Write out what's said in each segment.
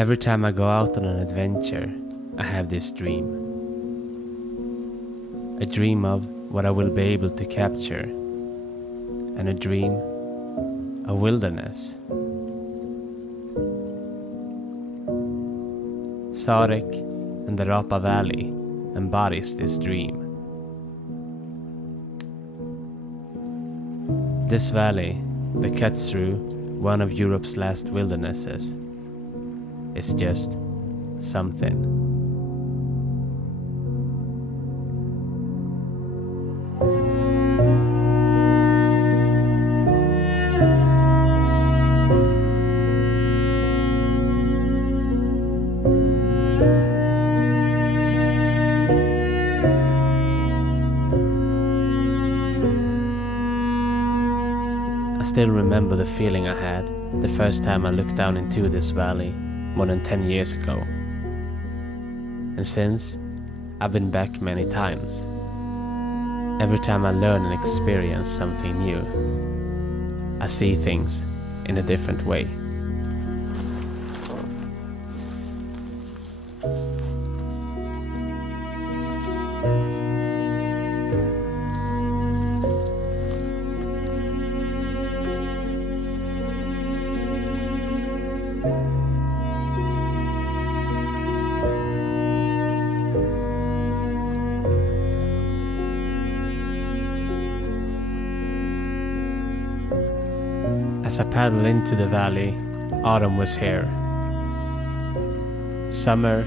Every time I go out on an adventure, I have this dream. A dream of what I will be able to capture, and a dream of wilderness. Sarek and the Ráhpa Valley embodies this dream. This valley that cuts through one of Europe's last wildernesses is just something. I still remember the feeling I had the first time I looked down into this valley more than 10 years ago. And since, I've been back many times. Every time I learn and experience something new, I see things in a different way. As I paddled into the valley, autumn was here. Summer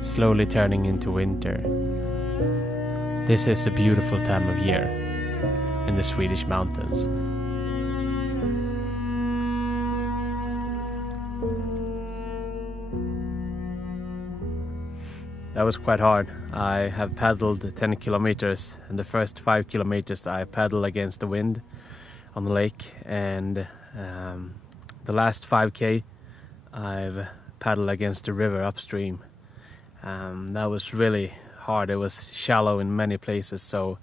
slowly turning into winter. This is a beautiful time of year in the Swedish mountains. That was quite hard. I have paddled 10 kilometers, and the first 5 kilometers I paddled against the wind on the lake, and the last 5k I've paddled against the river upstream. That was really hard. It was shallow in many places, so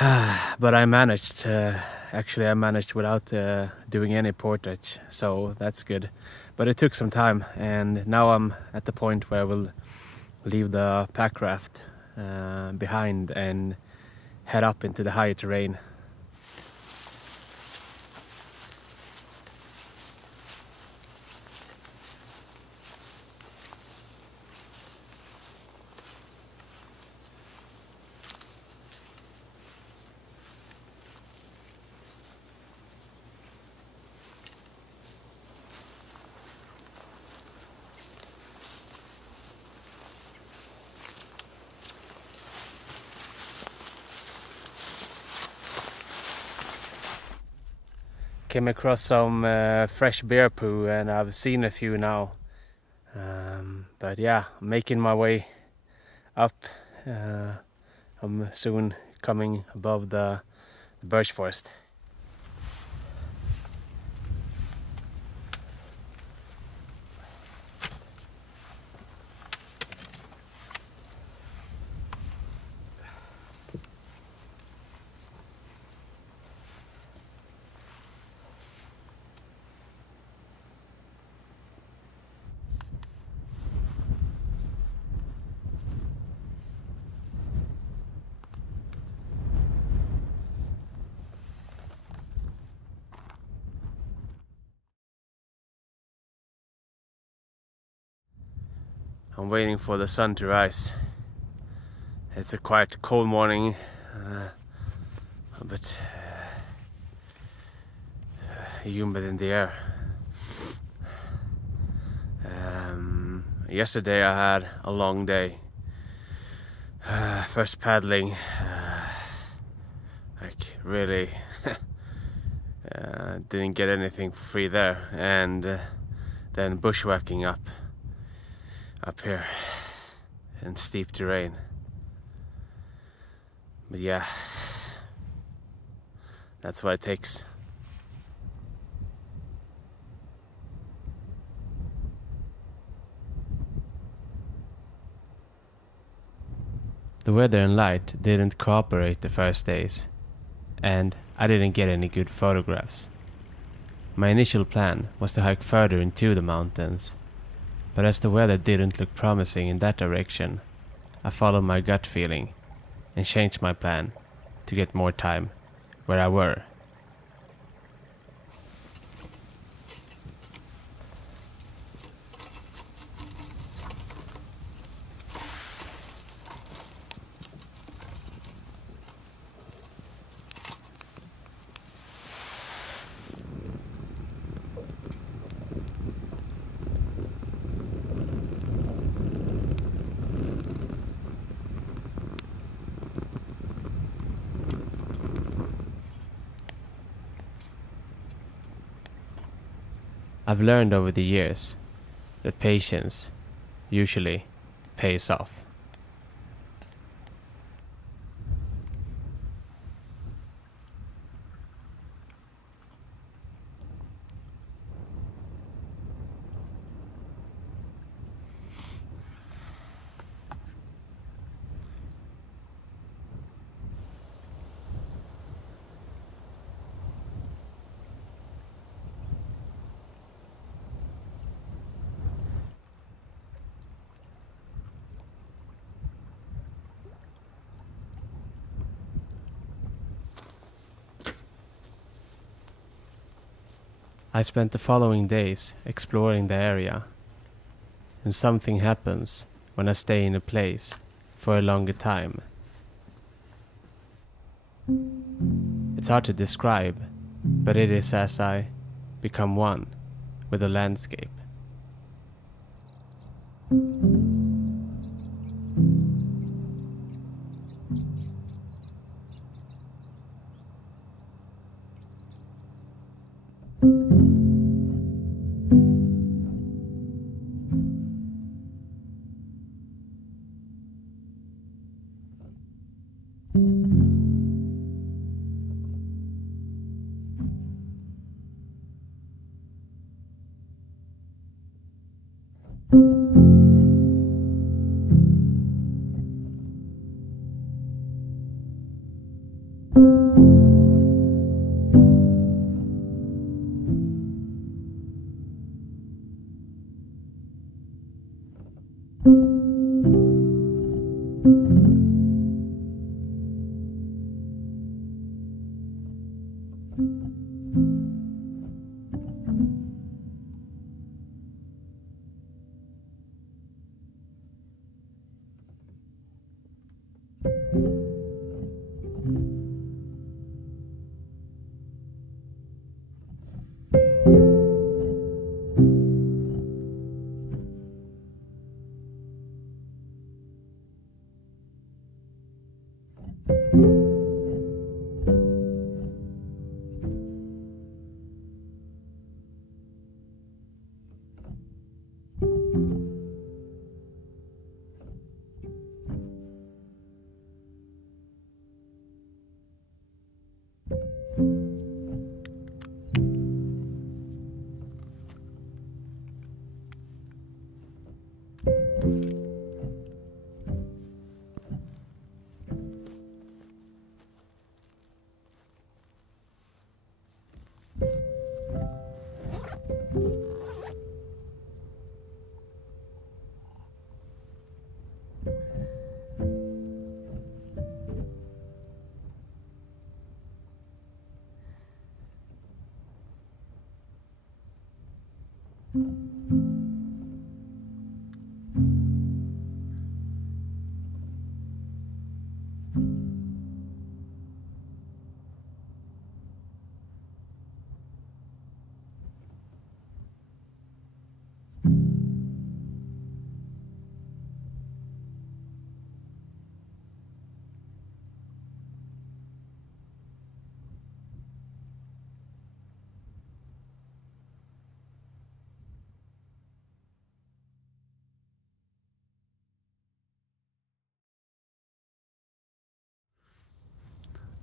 but I managed. Actually, I managed without doing any portage, so that's good. But it took some time, and now I'm at the point where I will leave the Packraft behind and head up into the higher terrain. Came across some fresh bear poo, and I've seen a few now. But yeah, I'm making my way up. I'm soon coming above the birch forest. I'm waiting for the sun to rise. It's a quite cold morning, but humid in the air. Yesterday I had a long day. First paddling, like really didn't get anything for free there, and then bushwhacking up here in steep terrain. But yeah, that's what it takes. The weather and light didn't cooperate the first days, and I didn't get any good photographs. My initial plan was to hike further into the mountains, But as the weather didn't look promising in that direction, I followed my gut feeling and changed my plan to get more time where I were. I've learned over the years that patience usually pays off. I spent the following days exploring the area, and something happens when I stay in a place for a longer time. It's hard to describe, but it is as I become one with the landscape.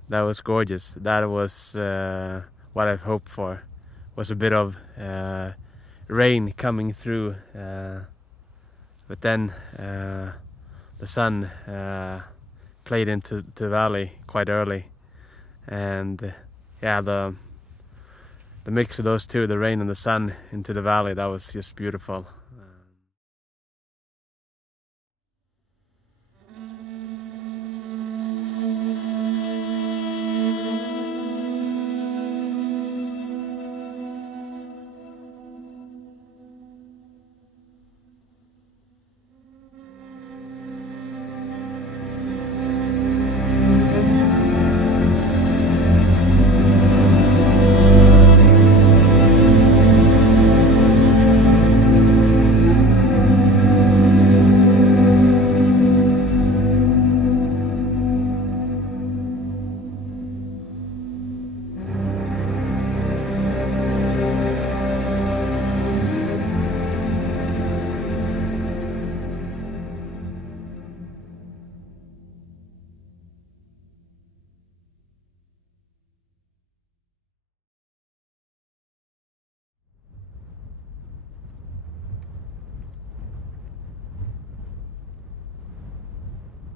That was gorgeous. That was what I've hoped for. Was a bit of rain coming through, but then the sun played into the valley quite early, and yeah, the mix of those two, the rain and the sun into the valley, that was just beautiful.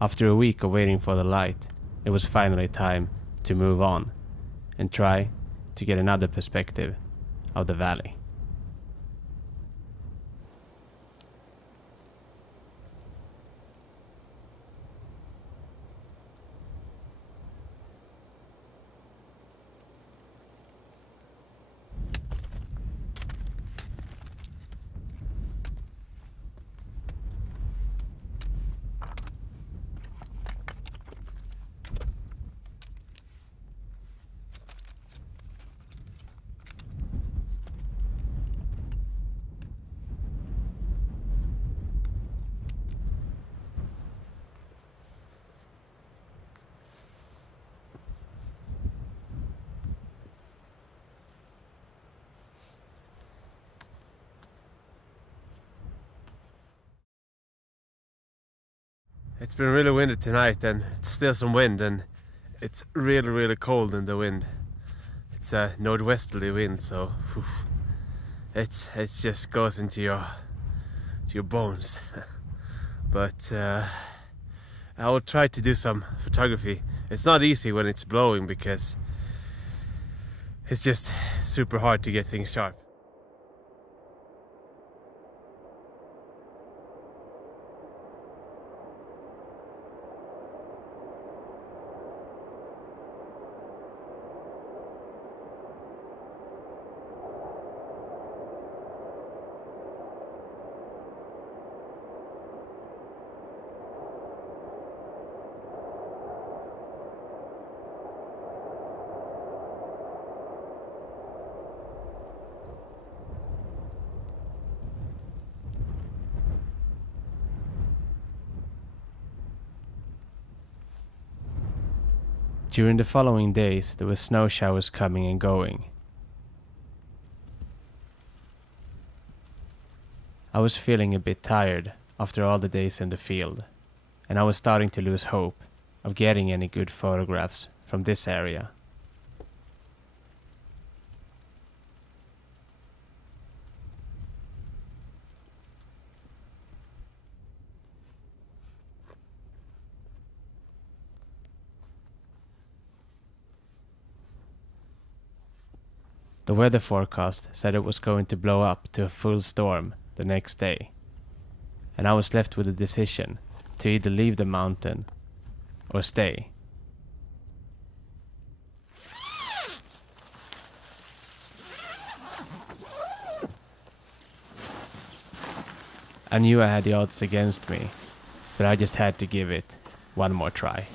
After a week of waiting for the light, it was finally time to move on and try to get another perspective of the valley. It's been really windy tonight, and it's still some wind, and it's really cold in the wind. It's a northwesterly wind, so it's just goes into your bones. But I will try to do some photography. It's not easy when it's blowing because it's just super hard to get things sharp. During the following days, there were snow showers coming and going. I was feeling a bit tired after all the days in the field, and I was starting to lose hope of getting any good photographs from this area. The weather forecast said it was going to blow up to a full storm the next day, and I was left with a decision to either leave the mountain or stay. I knew I had the odds against me, but I just had to give it one more try.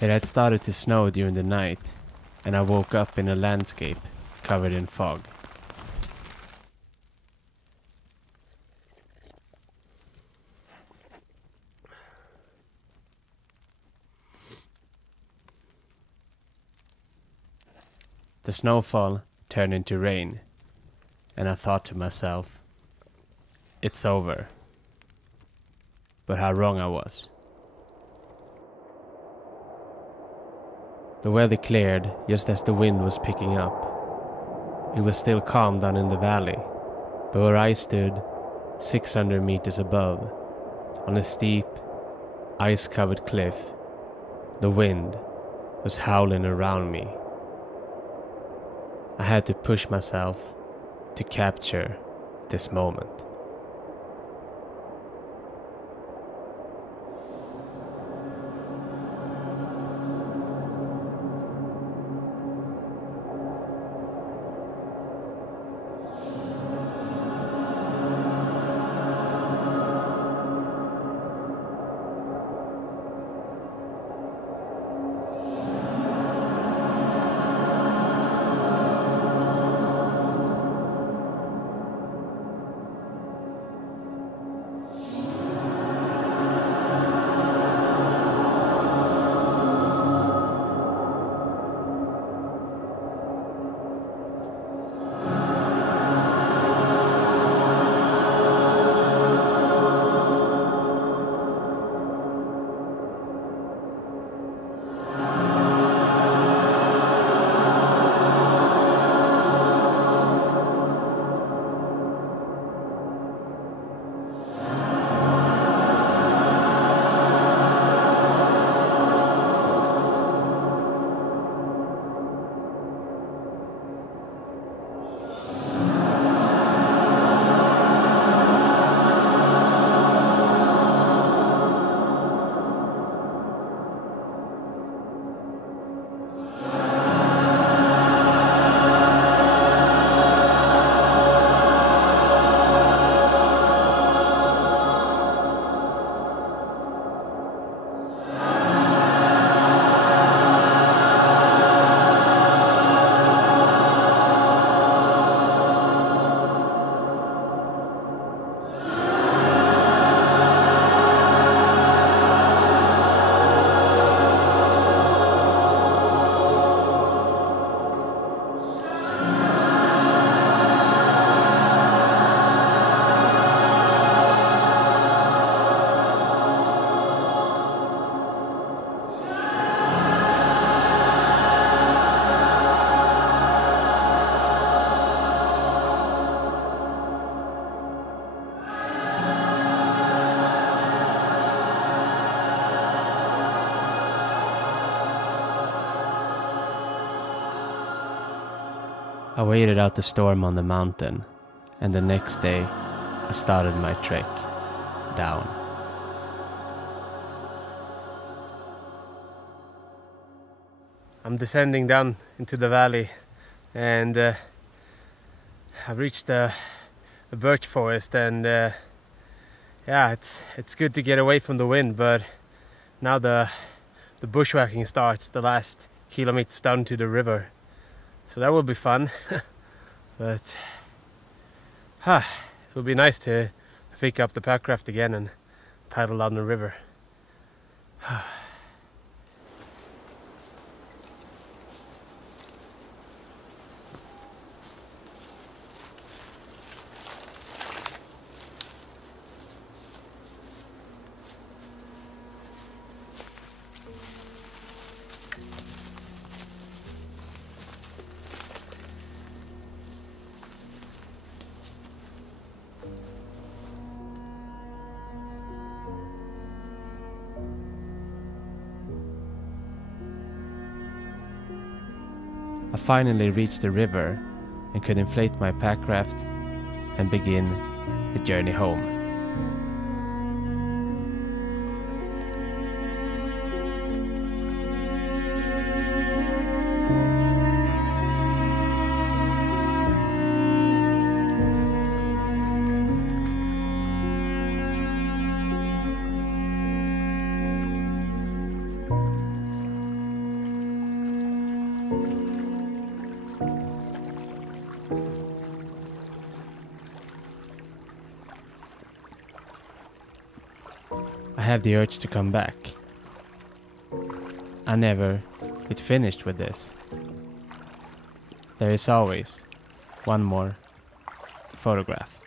It had started to snow during the night, and I woke up in a landscape covered in fog. The snowfall turned into rain, and I thought to myself, it's over. But how wrong I was. The weather cleared just as the wind was picking up. It was still calm down in the valley, but where I stood, 600 meters above, on a steep, ice-covered cliff, the wind was howling around me. I had to push myself to capture this moment. I waited out the storm on the mountain, and the next day I started my trek down. I'm descending down into the valley, and I've reached a birch forest, and yeah, it's good to get away from the wind, but now the bushwhacking starts the last kilometers down to the river. So that will be fun, but it will be nice to pick up the Packraft again and paddle down the river. I finally reached the river and could inflate my Packraft and begin the journey home. I have the urge to come back. I never get finished with this. There is always one more photograph.